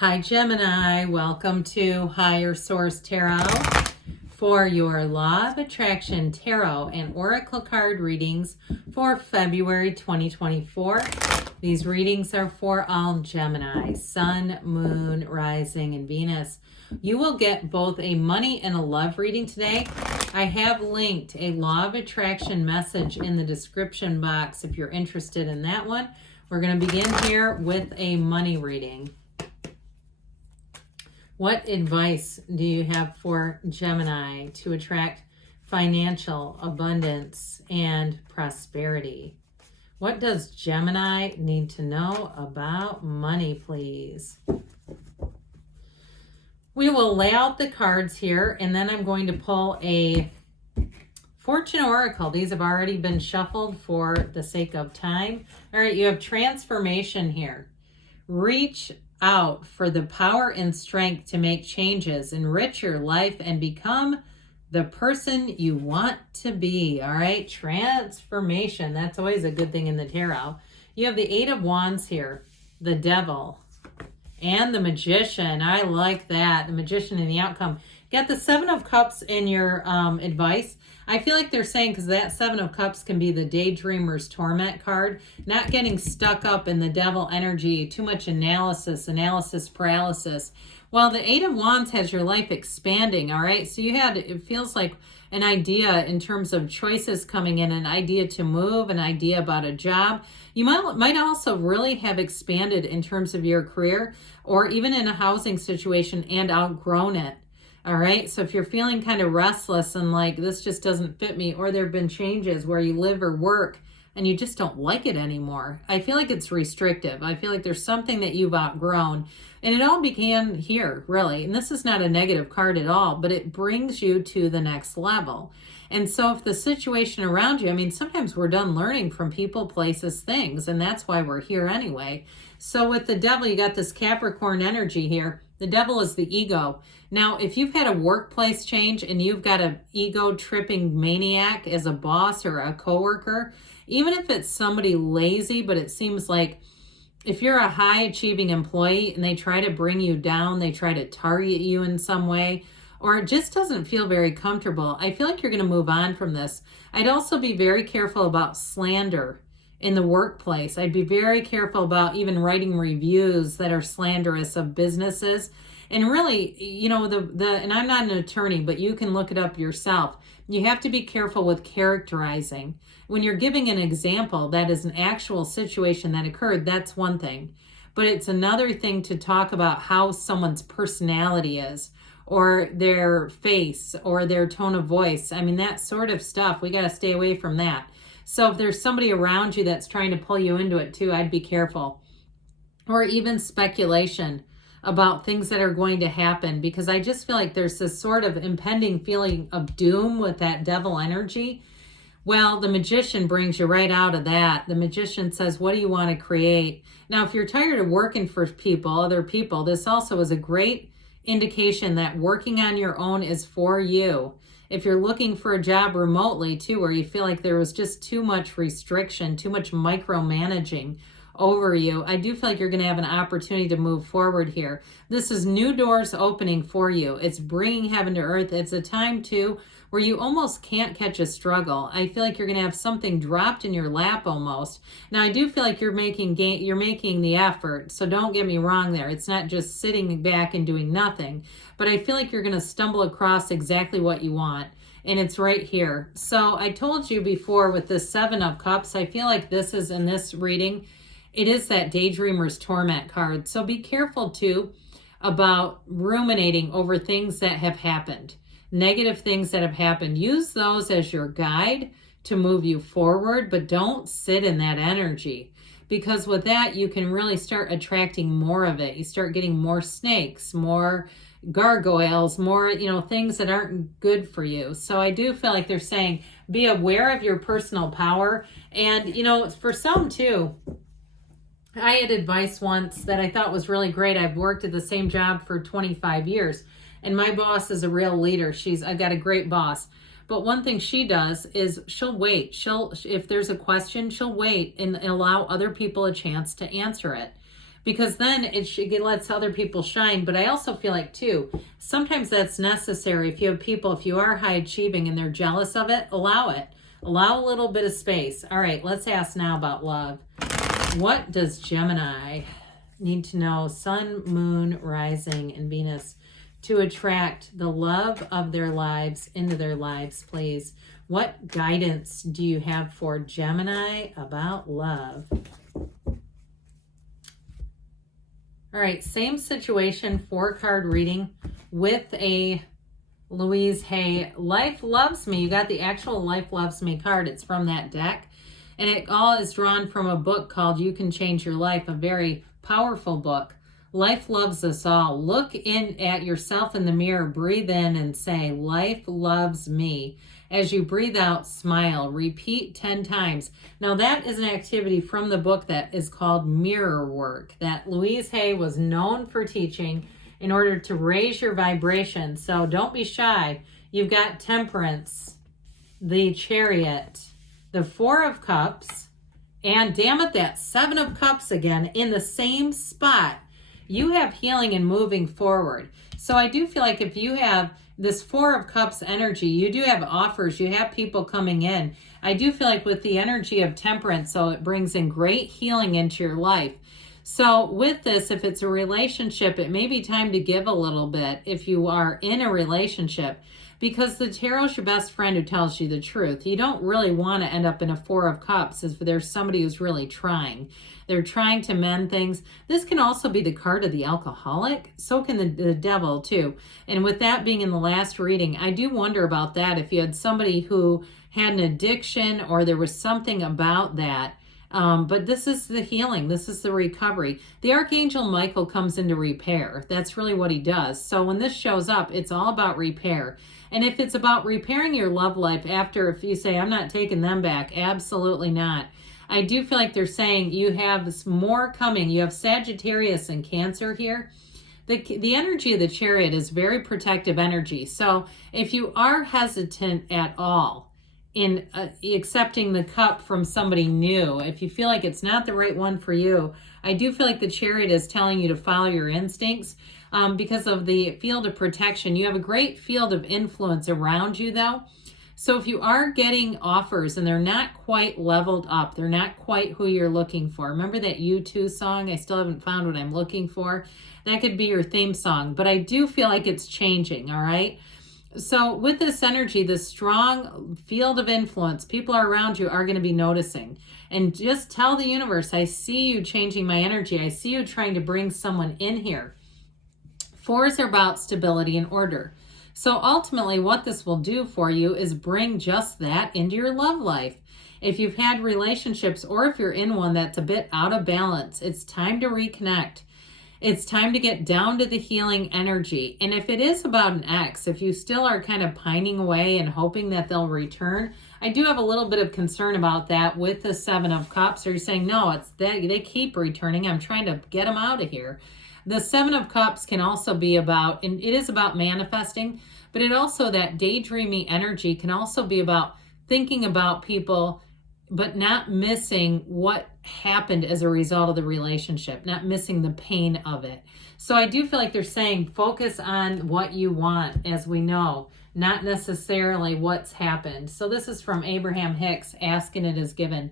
Hi Gemini, welcome to Higher Source Tarot for your Law of Attraction Tarot and Oracle card readings for February 2024. These readings are for all Gemini, Sun, Moon, Rising, and Venus. You will get both a money and a love reading today. I have linked a Law of Attraction message in the description box if you're interested in that one. We're going to begin here with a money reading. What advice do you have for Gemini to attract financial abundance and prosperity? What does Gemini need to know about money, please? We will lay out the cards here, and then I'm going to pull a Fortune Oracle. These have already been shuffled for the sake of time. All right, you have transformation here. Reach out for the power and strength to make changes, enrich your life, and become the person you want to be. All right, transformation. That's always a good thing in the tarot. You have the Eight of Wands here, the Devil, and the Magician. I like that. The Magician and the outcome. Got the Seven of Cups in your advice. I feel like they're saying, because that Seven of Cups can be the Daydreamer's Torment card, not getting stuck up in the devil energy, too much analysis paralysis. Well, the Eight of Wands has your life expanding, all right? So you had, it feels like an idea in terms of choices coming in, an idea to move, an idea about a job. You might also really have expanded in terms of your career or even in a housing situation and outgrown it. All right, so if you're feeling kind of restless and like this just doesn't fit me, or there have been changes where you live or work and you just don't like it anymore, I feel like it's restrictive. I feel like there's something that you've outgrown. And it all began here, really. And this is not a negative card at all, but it brings you to the next level. And so if the situation around you, I mean, sometimes we're done learning from people, places, things, and that's why we're here anyway. So with the Devil, you got this Capricorn energy here. The Devil is the ego. Now, if you've had a workplace change and you've got an ego-tripping maniac as a boss or a coworker, even if it's somebody lazy, but it seems like if you're a high-achieving employee and they try to bring you down, they try to target you in some way, or it just doesn't feel very comfortable, I feel like you're going to move on from this. I'd also be very careful about slander in the workplace. I'd be very careful about even writing reviews that are slanderous of businesses. And really, you know, and I'm not an attorney, but you can look it up yourself. You have to be careful with characterizing. When you're giving an example that is an actual situation that occurred, that's one thing. But it's another thing to talk about how someone's personality is, or their face, or their tone of voice. I mean, that sort of stuff, we got to stay away from that. So if there's somebody around you that's trying to pull you into it too, I'd be careful. Or even speculation about things that are going to happen, because I just feel like there's this sort of impending feeling of doom with that devil energy. Well, the Magician brings you right out of that. The Magician says, what do you want to create? Now, if you're tired of working for people, other people, this also is a great indication that working on your own is for you. If you're looking for a job remotely too, where you feel like there was just too much restriction, too much micromanaging over you, I do feel like you're going to have an opportunity to move forward here. This is new doors opening for you. It's bringing heaven to earth. It's a time too where you almost can't catch a struggle. I feel like you're going to have something dropped in your lap almost. Now, I do feel like you're making the effort, so don't get me wrong there. It's not just sitting back and doing nothing, but I feel like you're going to stumble across exactly what you want, and it's right here. So I told you before with this Seven of Cups, I feel like this is in this reading, it is that Daydreamer's Torment card. So be careful too about ruminating over things that have happened, negative things that have happened. Use those as your guide to move you forward, but don't sit in that energy, because with that, you can really start attracting more of it. You start getting more snakes, more gargoyles, more, things that aren't good for you. So I do feel like they're saying, be aware of your personal power. And, for some too, I had advice once that I thought was really great. I've worked at the same job for 25 years, and my boss is a real leader. I've got a great boss. But one thing she does is she'll wait. If there's a question, she'll wait and allow other people a chance to answer it. because then it lets other people shine. But I also feel like, too, sometimes that's necessary. If you have people, if you are high achieving and they're jealous of it, allow it. Allow a little bit of space. All right, let's ask now about love. What does Gemini need to know? Sun, moon, rising, and Venus to attract the love of their lives into their lives, please. What guidance do you have for Gemini about love? All right, same situation, 4-card reading with a Louise Hay, Life Loves Me. You got the actual Life Loves Me card. It's from that deck. And it all is drawn from a book called You Can Change Your Life, a very powerful book. Life loves us all. Look in at yourself in the mirror, breathe in and say, life loves me. As you breathe out, smile. Repeat 10 times. Now that is an activity from the book that is called mirror work that Louise Hay was known for teaching in order to raise your vibration. So don't be shy. You've got Temperance, the Chariot, the 4 of Cups, and damn it, that 7 of Cups again in the same spot. You have healing and moving forward. So I do feel like if you have this 4 of Cups energy, you do have offers, you have people coming in. I do feel like with the energy of Temperance, so it brings in great healing into your life. So with this, if it's a relationship, it may be time to give a little bit if you are in a relationship, because the tarot's your best friend who tells you the truth. You don't really want to end up in a 4 of Cups if there's somebody who's really trying. They're trying to mend things. This can also be the card of the alcoholic. So can the devil too. And with that being in the last reading, I do wonder about that. If you had somebody who had an addiction or there was something about that. But this is the healing. This is the recovery. The Archangel Michael comes into repair. That's really what he does. So when this shows up, it's all about repair. And if it's about repairing your love life after, if you say, I'm not taking them back, absolutely not. I do feel like they're saying you have more coming. You have Sagittarius and Cancer here. The energy of the Chariot is very protective energy. So if you are hesitant at all in accepting the cup from somebody new, if you feel like it's not the right one for you, I do feel like the Chariot is telling you to follow your instincts because of the field of protection. You have a great field of influence around you though. So if you are getting offers and they're not quite leveled up, they're not quite who you're looking for. Remember that U2 song, I still haven't found what I'm looking for? That could be your theme song, but I do feel like it's changing, all right? So with this energy, this strong field of influence, people around you are going to be noticing. And just tell the universe, I see you changing my energy. I see you trying to bring someone in here. 4s are about stability and order. So ultimately what this will do for you is bring just that into your love life. If you've had relationships or if you're in one that's a bit out of balance, it's time to reconnect. It's time to get down to the healing energy. And if it is about an ex, if you still are kind of pining away and hoping that they'll return, I do have a little bit of concern about that with the 7 of Cups. Or you're saying, no, it's that they keep returning. I'm trying to get them out of here. The 7 of Cups can also be about, and it is about manifesting, but it also, that daydreamy energy can also be about thinking about people, but not missing what happened as a result of the relationship, not missing the pain of it. So I do feel like they're saying focus on what you want, as we know, not necessarily what's happened. So this is from Abraham Hicks, Asking It Is Given.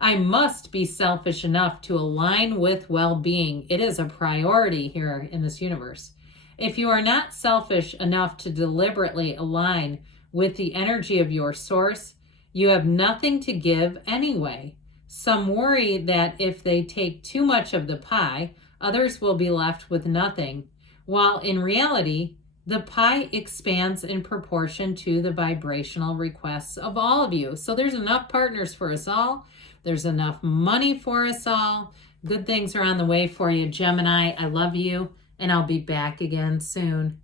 I must be selfish enough to align with well-being. It is a priority here in this universe. If you are not selfish enough to deliberately align with the energy of your source, you have nothing to give anyway. Some worry that if they take too much of the pie, others will be left with nothing, while in reality, the pie expands in proportion to the vibrational requests of all of you. So there's enough partners for us all. There's enough money for us all. Good things are on the way for you, Gemini. I love you, and I'll be back again soon.